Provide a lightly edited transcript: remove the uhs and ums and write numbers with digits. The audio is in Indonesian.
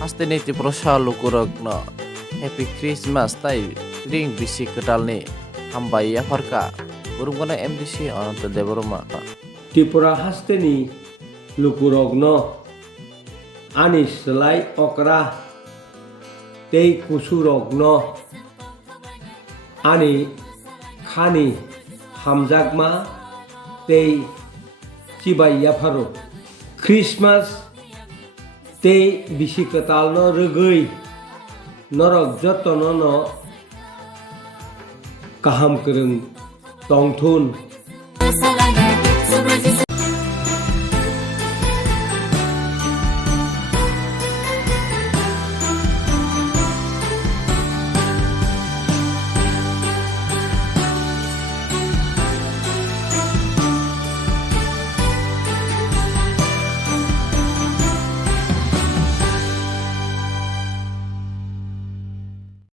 Haste ni ti prosa lukorok no Happy Christmas tai Tring Bisi kwtal ni hambai Yaphar ka burung kono MDC Ananta D Tipura haste ni lukorok no ani selai okra tei kusurok no ani khani hamjakma tei cibai Yapharo Christmas tei bisi kwtal no rwgui norok jotono no kaham kwrwng tongthun